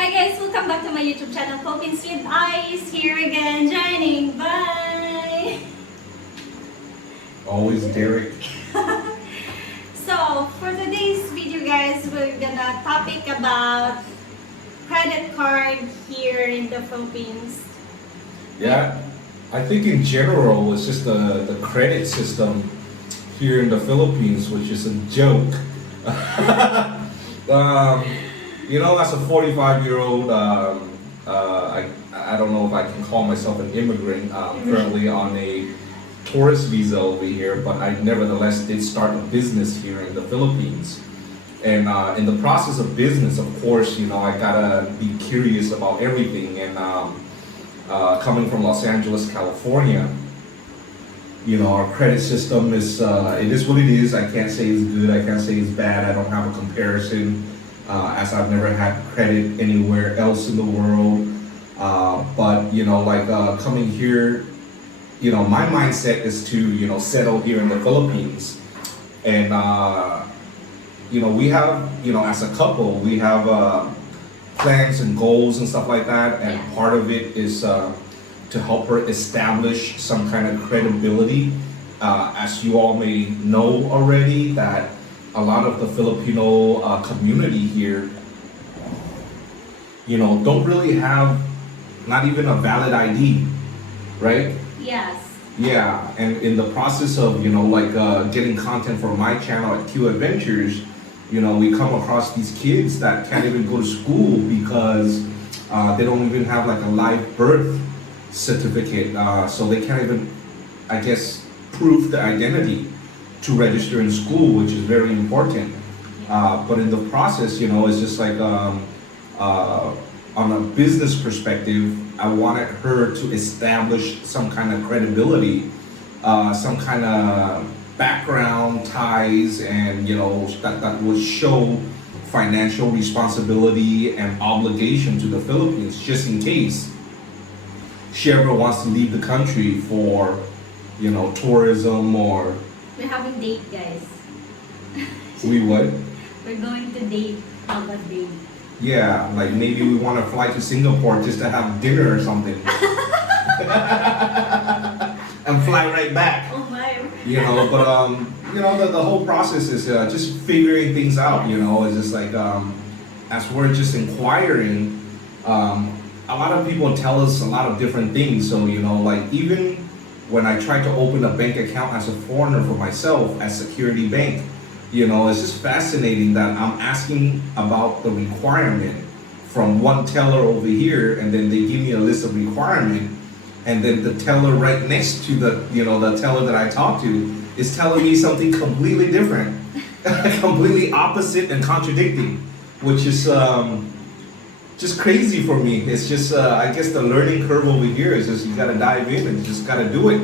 Hi guys, welcome back to my YouTube channel, Philippine with Eyes. Here again, joining by... Always Derek. So, for today's video guys, we're gonna topic about credit card here in the Philippines. Yeah, I think in general it's just the credit system here in the Philippines, which is a joke. As a 45-year-old, I don't know if I can call myself an immigrant, currently on a tourist visa over here, but I nevertheless did start a business here in the Philippines. And in the process of business, of course, I gotta be curious about everything. And coming from Los Angeles, California, our credit system is, it is what it is. I can't say it's good, I can't say it's bad, I don't have a comparison, as I've never had credit anywhere else in the world. But coming here, my mindset is to, settle here in the Philippines. And, we have, as a couple, we have plans and goals and stuff like that. And part of it is to help her establish some kind of credibility. As you all may know already, that a lot of the Filipino community here, don't really have not even a valid ID, right? Yes. Yeah, and in the process of, getting content for my channel at Q Adventures, we come across these kids that can't even go to school because they don't even have like a live birth certificate. So they can't even, I guess, prove the identity to register in school, which is very important. But in the process, it's just like, on a business perspective, I wanted her to establish some kind of credibility, some kind of background ties, and that would show financial responsibility and obligation to the Philippines, just in case she ever wants to leave the country for tourism or... We're having date guys. We what? We're going to date. How about date? Yeah, like maybe we want to fly to Singapore just to have dinner or something. And fly right back. Oh my. But the whole process is just figuring things out, it's just like, as we're just inquiring, a lot of people tell us a lot of different things. So, even when I tried to open a bank account as a foreigner for myself at Security Bank, it's just fascinating that I'm asking about the requirement from one teller over here, and then they give me a list of requirement, and then the teller right next to the teller that I talk to is telling me something completely different, completely opposite and contradicting, which is just crazy for me. It's just, I guess the learning curve over here is just you gotta dive in and just gotta do it.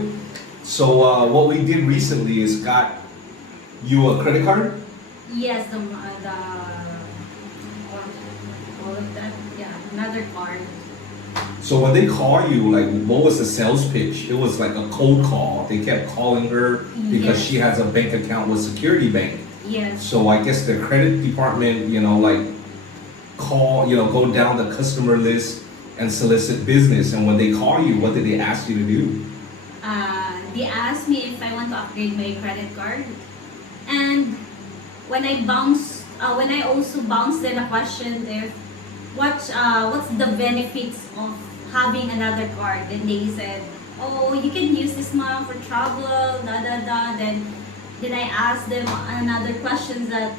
So what we did recently is got you a credit card? Yes, all of that. Yeah, another card. So when they call you, like, what was the sales pitch? It was like a cold call. They kept calling her because she has a bank account with Security Bank. Yes. So I guess the credit department, go down the customer list and solicit business. And when they call you, what did they ask you to do? They asked me if I want to upgrade my credit card. And when I also bounced in a question if what's the benefits of having another card, then they said, oh, you can use this mom for travel, Then I asked them another question that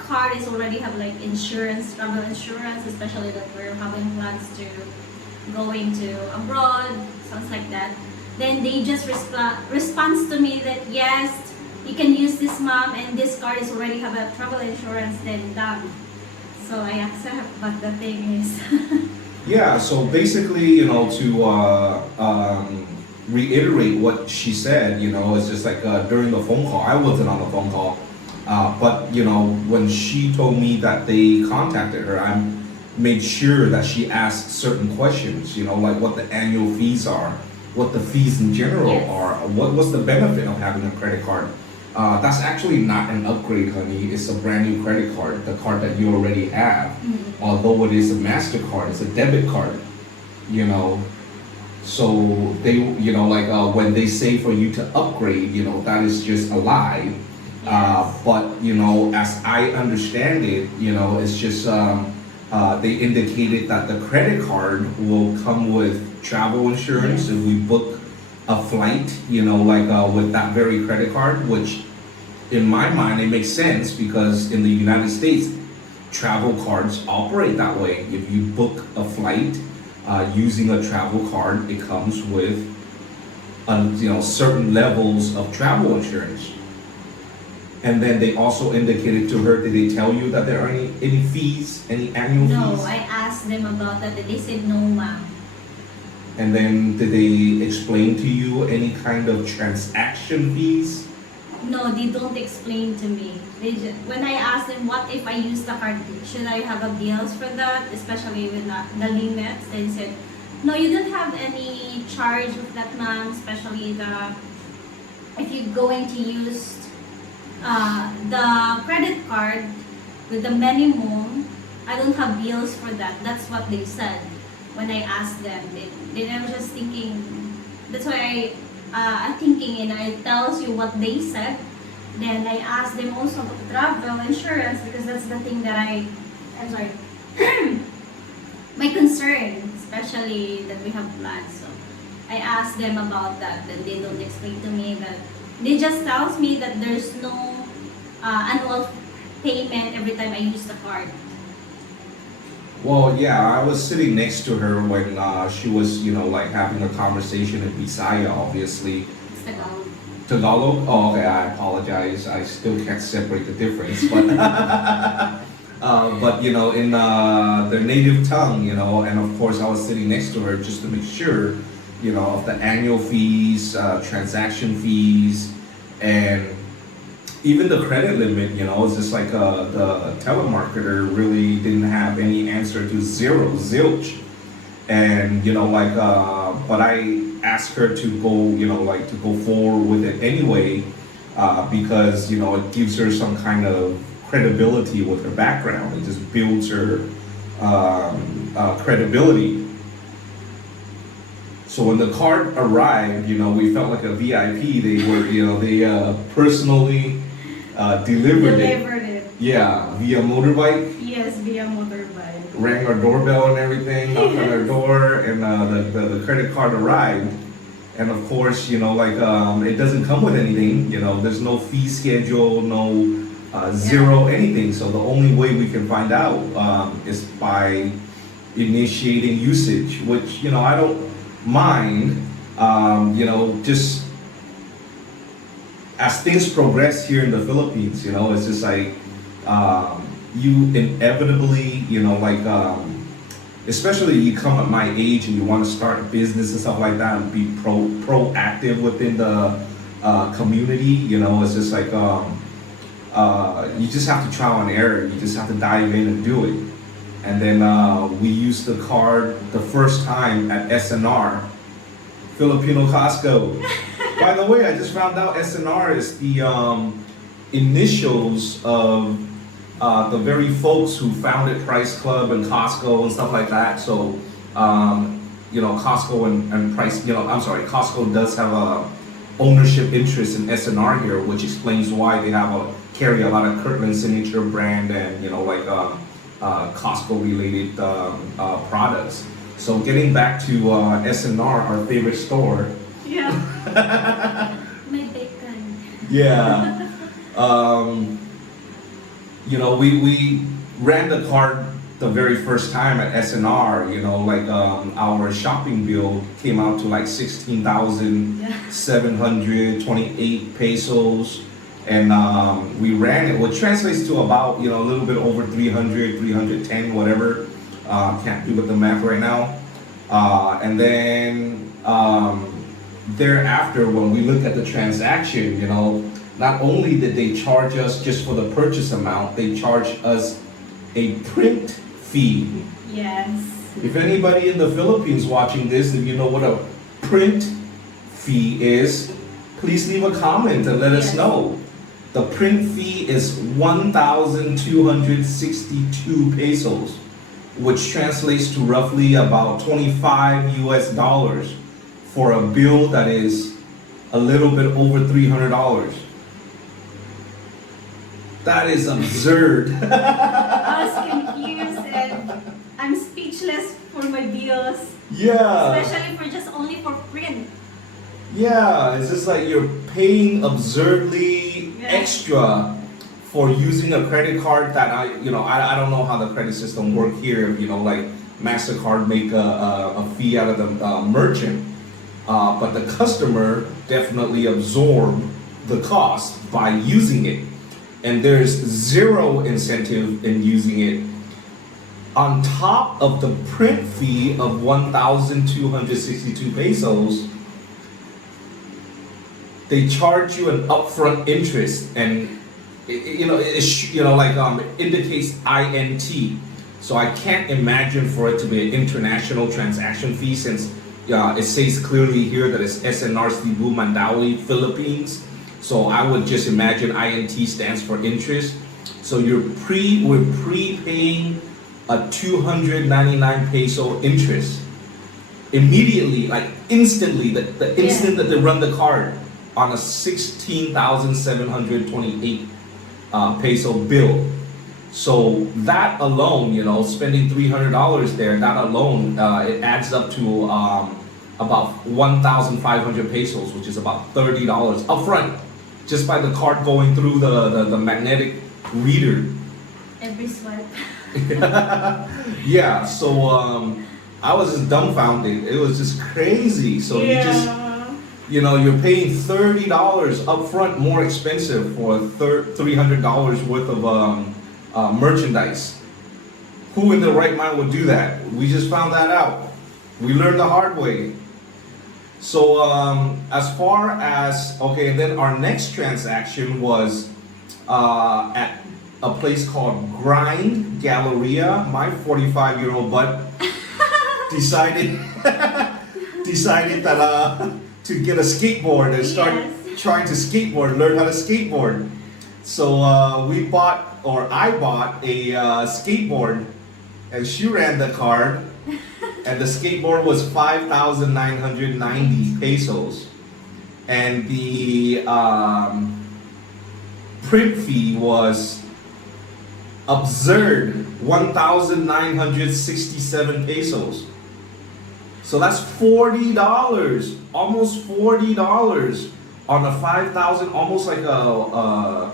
card is already have like insurance, travel insurance, especially that we're having plans to going to abroad, something like that. Then they just responds to me that yes, you can use this mom, and this card is already have a travel insurance, then done. So I accept, but the thing is... Yeah, so basically, to reiterate what she said, it's just like during the phone call, I wasn't on the phone call, but when she told me that they contacted her, I made sure that she asked certain questions, like what the annual fees are, what the fees in general are, what's the benefit of having a credit card. That's actually not an upgrade, honey. It's a brand new credit card, the card that you already have. Although it is a MasterCard, it's a debit card, you know. So they, like when they say for you to upgrade, that is just a lie. Yes. But as I understand it, it's just they indicated that the credit card will come with travel insurance if we book a flight, with that very credit card, which in my mind it makes sense because in the United States, travel cards operate that way. If you book a flight using a travel card, it comes with certain levels of travel insurance. And then they also indicated to her, did they tell you that there are any fees, any annual No, fees? I asked them about that. They said no, ma'am. And then did they explain to you any kind of transaction fees? No, they don't explain to me. When I asked them, what if I use the card, should I have a bills for that, especially with the limits? They said, no, you don't have any charge with that, ma'am, especially if you're going to use the credit card with the minimum. I don't have bills for that. That's what they said when I asked them. They were just thinking. That's why I'm thinking, and I tells you what they said. Then I asked them also about travel insurance because that's the thing that I'm sorry, my concern, especially that we have plans. So I asked them about that. Then they don't explain to me that. They just tells me that there's no annual payment every time I use the card. Well, yeah, I was sitting next to her when she was, having a conversation in Bisaya, obviously. It's the goal. Tagalog? Oh, okay, I apologize. I still can't separate the difference. But, but in their native tongue, and of course I was sitting next to her just to make sure, of the annual fees, transaction fees, and even the credit limit, it's just like the telemarketer really didn't have any answer to zero, zilch. And, but I asked her to go, to go forward with it anyway, because, it gives her some kind of credibility with her background. It just builds her credibility. So when the card arrived, we felt like a VIP. They were, they personally delivered it. Yeah, via motorbike. Yes, via motorbike. Rang our doorbell and everything, knocked on our door, and the credit card arrived. And of course, it doesn't come with anything. There's no fee schedule, no zero anything. So the only way we can find out is by initiating usage, which I don't mind. Just as things progress here in the Philippines, it's just like you inevitably, especially you come at my age and you want to start a business and stuff like that and be proactive within the community. It's just like you just have to trial and error. You just have to dive in and do it. And then we used the card the first time at SNR, Filipino Costco. By the way, I just found out SNR is the initials of the very folks who founded Price Club and Costco and stuff like that. So, Costco and Price, Costco does have a ownership interest in SNR here, which explains why they carry a lot of Kirtland signature brand and, Costco related products. So getting back to SNR, our favorite store. Yeah. My bacon. Yeah. We ran the card the very first time at SNR, our shopping bill came out to like 16,728 pesos. And we ran it, which translates to about, a little bit over 300, 310, whatever. Can't do with the math right now. And then thereafter, when we look at the transaction, not only did they charge us just for the purchase amount, they charged us a print fee. Yes. If anybody in the Philippines watching this, if you know what a print fee is, please leave a comment and let us know. The print fee is 1,262 pesos, which translates to roughly about 25 US dollars for a bill that is a little bit over $300. That is absurd. I was confused and I'm speechless for my bills. Yeah. Especially for just only for print. Yeah, it's just like you're paying absurdly extra for using a credit card that I don't know how the credit system work here. Like MasterCard make a fee out of the merchant, but the customer definitely absorb the cost by using it, and there's zero incentive in using it. On top of the print fee of 1,262 pesos, they charge you an upfront interest, and it indicates INT. So I can't imagine for it to be an international transaction fee, since it says clearly here that it's SNR Cebu Mandawi, Philippines. So I would just imagine INT stands for interest. So we're prepaying a 299 peso interest immediately, like instantly, the instant that they run the card on a 16,728 peso bill. So that alone, spending $300 there, that alone, it adds up to about 1,500 pesos, which is about $30 upfront, just by the card going through the magnetic reader. Every swipe. Yeah, so I was just dumbfounded. It was just crazy. So you're paying $30 upfront, more expensive for $300 worth of merchandise. Who in their right mind would do that? We just found that out. We learned the hard way. So as far as, and then our next transaction was at a place called Grind Galleria. My 45-year-old butt decided that to get a skateboard and start trying to skateboard, learn how to skateboard. So I bought a skateboard, and she ran the card, and the skateboard was 5,990 pesos, and the print fee was absurd 1,967 pesos. So that's $40, almost $40 on a 5,000, almost like a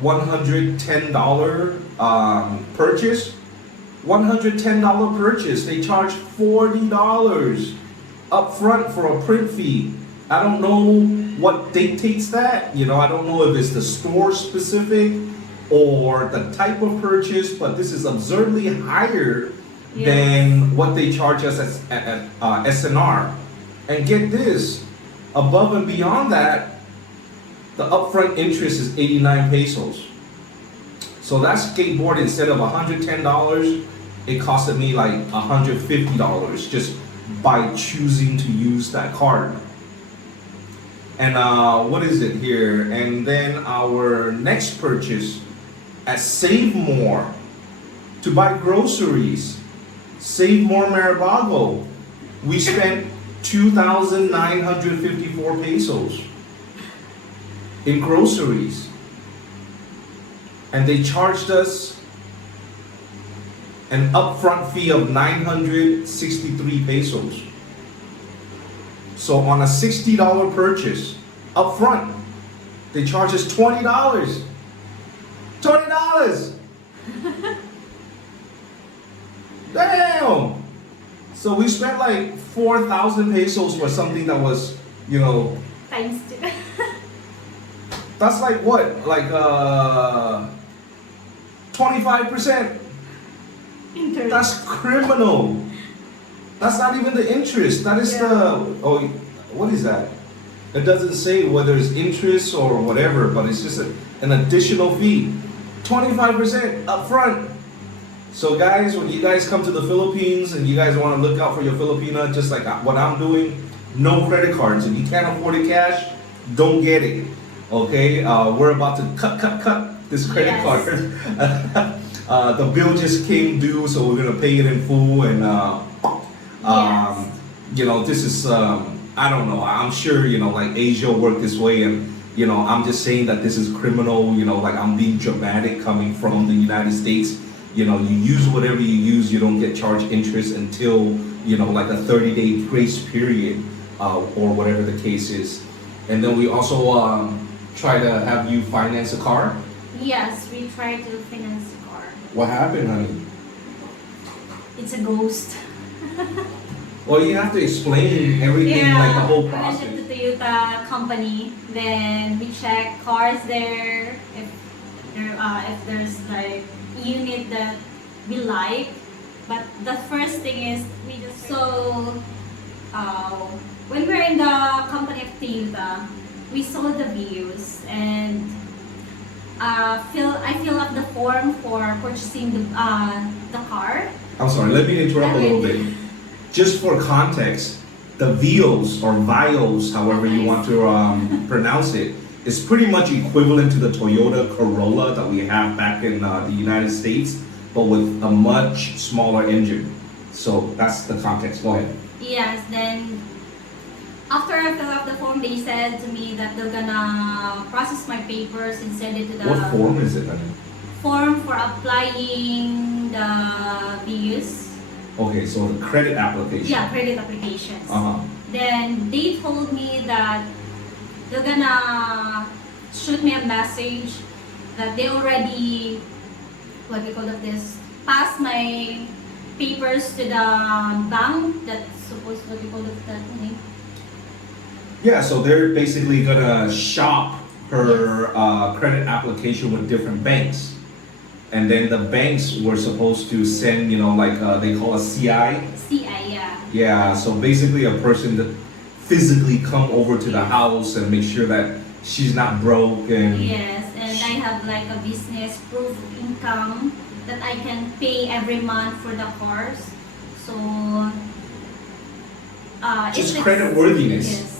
$110 purchase. $110 purchase. They charge $40 up front for a print fee. I don't know what dictates that. I don't know if it's the store specific or the type of purchase, but this is absurdly higher than what they charge us at SNR. And get this, above and beyond that, the upfront interest is 89 pesos. So that skateboard, instead of $110, it costed me like $150 just by choosing to use that card. And what is it here? And then our next purchase at Save More to buy groceries. Save More Maribago. We spent 2,954 pesos in groceries. And they charged us an upfront fee of 963 pesos. So on a $60 purchase upfront, they charge us $20. $20! Damn! So we spent like 4,000 pesos for something that was, Times two. that's like what? Like 25%. Interest. That's criminal. That's not even the interest. That is what is that? It doesn't say whether it's interest or whatever, but it's just an additional fee. 25% up front. So guys, when you guys come to the Philippines and you guys want to look out for your Filipina, just like what I'm doing, no credit cards. If you can't afford it cash, don't get it. Okay, we're about to cut this credit Yes. card. The bill just came due, so we're gonna pay it in full, and Yes. this is I don't know. I'm sure like Asia work this way, and I'm just saying that this is criminal. Like I'm being dramatic coming from the United States. You use whatever you use, you don't get charged interest until like a 30-day grace period, or whatever the case is. And then we also try to have you finance a car. Yes, we try to finance the car. What happened, honey? It's a ghost. Well, you have to explain everything, like the whole I went process. to Toyota company. Then we check cars there. If there's like unit that we like. But the first thing is we just when we're in the company of Toyota, we saw the views and I fill up the form for purchasing the car. I'm sorry, let me interrupt a little bit. Just for context, the Vios or Vios, however you want to pronounce it, is pretty much equivalent to the Toyota Corolla that we have back in the United States, but with a much smaller engine. So that's the context. Go ahead. Yes, then after I fill up the form, they said to me that they're gonna process my papers and send it to the What form is it, honey? form for applying the views. Okay, so the credit application. Yeah, credit applications. Uh-huh. Then they told me that they're gonna shoot me a message that they already, what we call this, passed my papers to the bank that's supposed, what we call that name? Yeah, so they're basically gonna shop her credit application with different banks. And then the banks were supposed to send, they call a CI. CI, yeah. Yeah, so basically a person that physically come over to the house and make sure that she's not broke and Yes, and I have like a business proof of income that I can pay every month for the cars. So, just if it's- credit worthiness. Yes.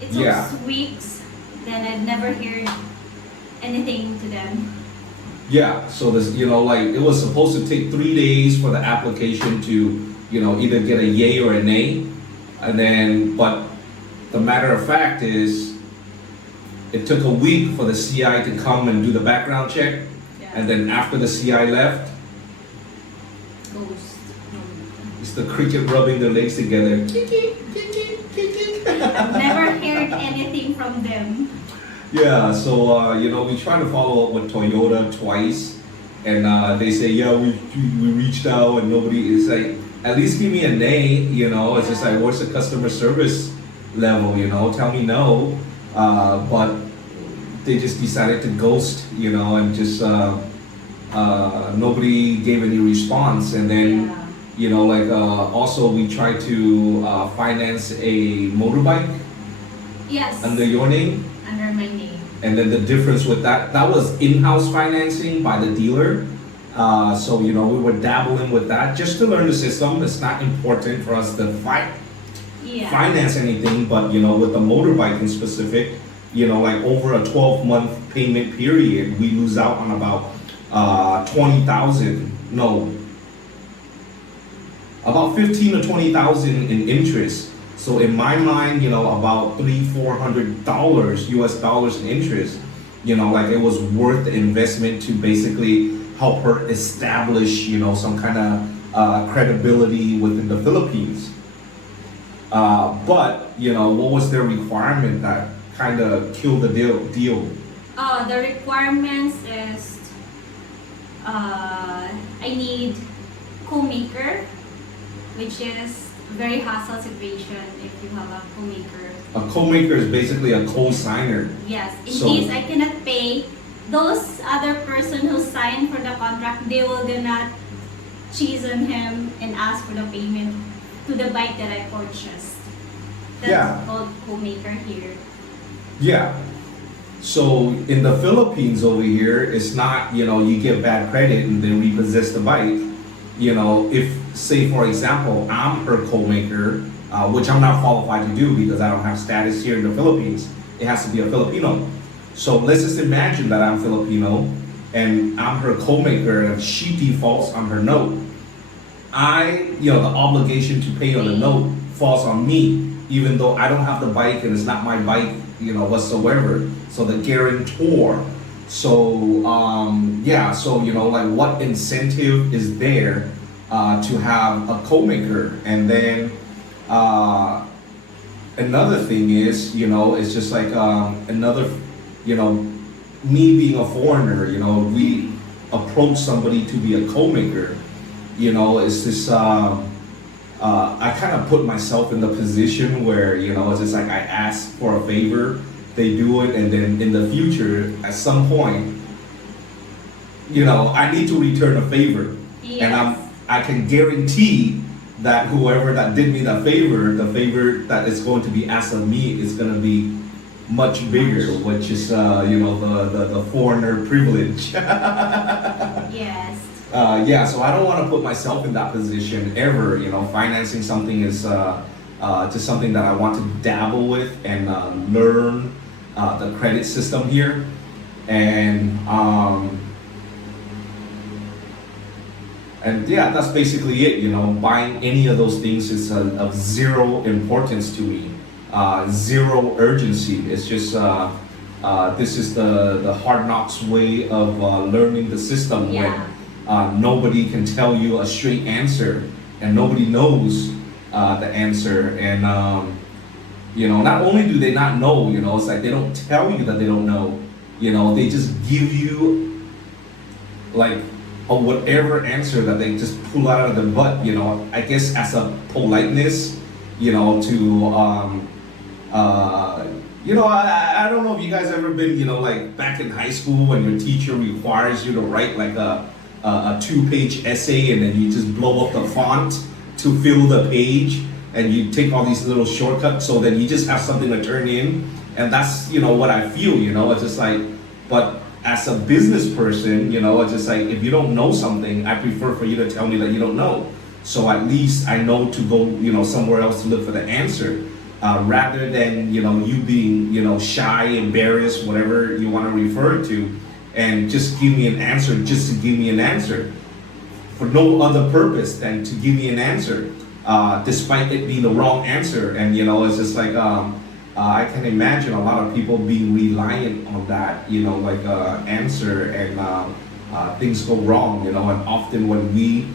It took Yeah. weeks, then I'd never heard anything to them. Yeah, so this, it was supposed to take 3 days for the application to, either get a yay or a nay. And then, but the matter of fact is, it took a week for the CI to come and do the background check. And then after the CI left, Ghost. it's the cricket rubbing their legs together. I've never heard anything from them. Yeah, so we try to follow up with Toyota twice, and they say, yeah, we reached out and nobody is like, at least give me a nay, It's just like, what's the customer service level, Tell me no, but they just decided to ghost, and just nobody gave any response, and then also we tried to finance a motorbike Yes. under your name. Under my name. And then the difference with that was in-house financing by the dealer. So, we were dabbling with that just to learn the system. It's not important for us to Yeah. finance anything, but, with the motorbike in specific, like over a 12-month payment period, we lose out on about 20,000, no, about 15 to 20,000 in interest. So in my mind, about $300-400 US dollars in interest, it was worth the investment to basically help her establish, some kind of credibility within the Philippines. But, what was their requirement that kind of killed the deal? The requirements is I need co-maker, which is very hassle situation if you have a co-maker. A co-maker is basically a co-signer. Yes, in So- case I cannot pay, those other person who signed for the contract, they will gonna cheese on him and ask for the payment to the bike that I purchased. That's Yeah. called co-maker here. Yeah. So in the Philippines over here, it's not, you get bad credit and then repossess the bike. If, say for example, I'm her co-maker, which I'm not qualified to do because I don't have status here in the Philippines. It has to be a Filipino. So let's just imagine that I'm Filipino and I'm her co-maker and she defaults on her note. The obligation to pay on the note falls on me, even though I don't have the bike and it's not my bike, whatsoever. So the guarantor. So, like what incentive is there to have a co-maker? And then another thing is, it's just like another, me being a foreigner, we approach somebody to be a co-maker, it's just, I kind of put myself in the position where, it's just like I ask for a favor, they do it, and then in the future, at some point, I need to return a favor. Yes. And I can guarantee that whoever that did me the favor that is going to be asked of me is going to be much bigger, which is, the foreigner privilege. Yes. So I don't want to put myself in that position ever. Financing something is just something that I want to dabble with and learn the credit system here. And yeah, that's basically it. Buying any of those things is of zero importance to me, zero urgency. It's just this is the hard knocks way of learning the system. Yeah. When nobody can tell you a straight answer, and nobody knows the answer. And not only do they not know, it's like they don't tell you that they don't know. They just give you like whatever answer that they just pull out of the butt. I guess as a politeness, to I don't know if you guys ever been, like back in high school when your teacher requires you to write like a 2-page essay, and then you just blow up the font to fill the page, and you take all these little shortcuts so that you just have something to turn in. And that's, what I feel, it's just like, but as a business person, it's just like, if you don't know something, I prefer for you to tell me that you don't know. So at least I know to go, somewhere else to look for the answer. Rather than, you being, shy, embarrassed, whatever you want to refer to, and just give me an answer just to give me an answer for no other purpose than to give me an answer, despite it being the wrong answer. And it's just like I can imagine a lot of people being reliant on that, answer, and things go wrong, and often when we,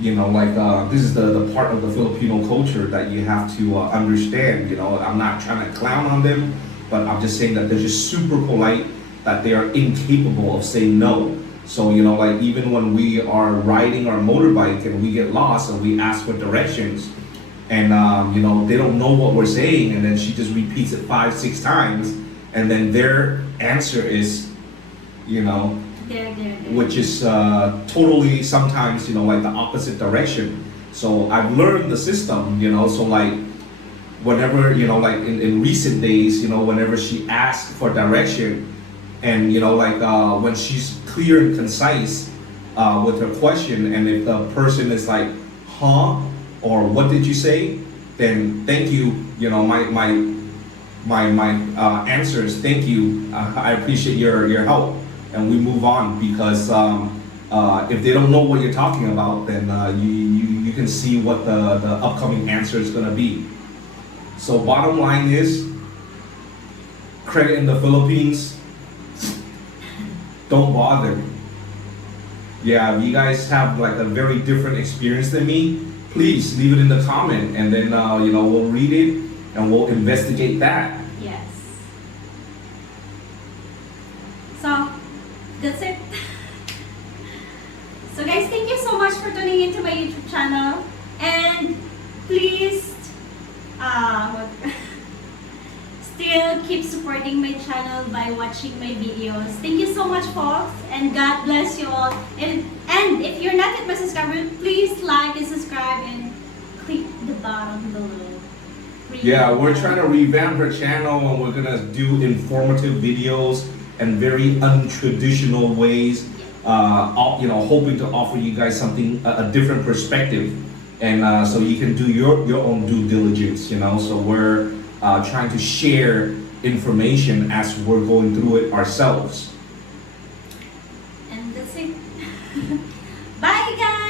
this is the part of the Filipino culture that you have to understand. I'm not trying to clown on them, but I'm just saying that they're just super polite, that they are incapable of saying no. So, even when we are riding our motorbike and we get lost and we ask for directions, and, they don't know what we're saying, and then she just repeats it 5-6 times, and then their answer is, There. which is totally sometimes, like the opposite direction. So I've learned the system, so like, whenever, like in recent days, whenever she asks for direction, and when she's clear and concise with her question, and if the person is like, huh, or what did you say, then thank you, my answer is thank you, I appreciate your help, and we move on. Because if they don't know what you're talking about, then you can see what the upcoming answer is going to be. So bottom line is, credit in the Philippines, don't bother. Yeah, if you guys have like a very different experience than me, please leave it in the comment, and then we'll read it and we'll investigate that. Yes. So, that's it. So guys, thank you so much for tuning into my YouTube channel. And please, still keep supporting my channel by watching my videos. Thank you so much, folks, and God bless you all. And if you're not yet my subscriber, please like and subscribe and click the button below. Yeah, we're trying to revamp her channel, and we're gonna do informative videos and very untraditional ways. Hoping to offer you guys something, a different perspective, and so you can do your own due diligence. So we're trying to share information as we're going through it ourselves. And that's it. Bye guys!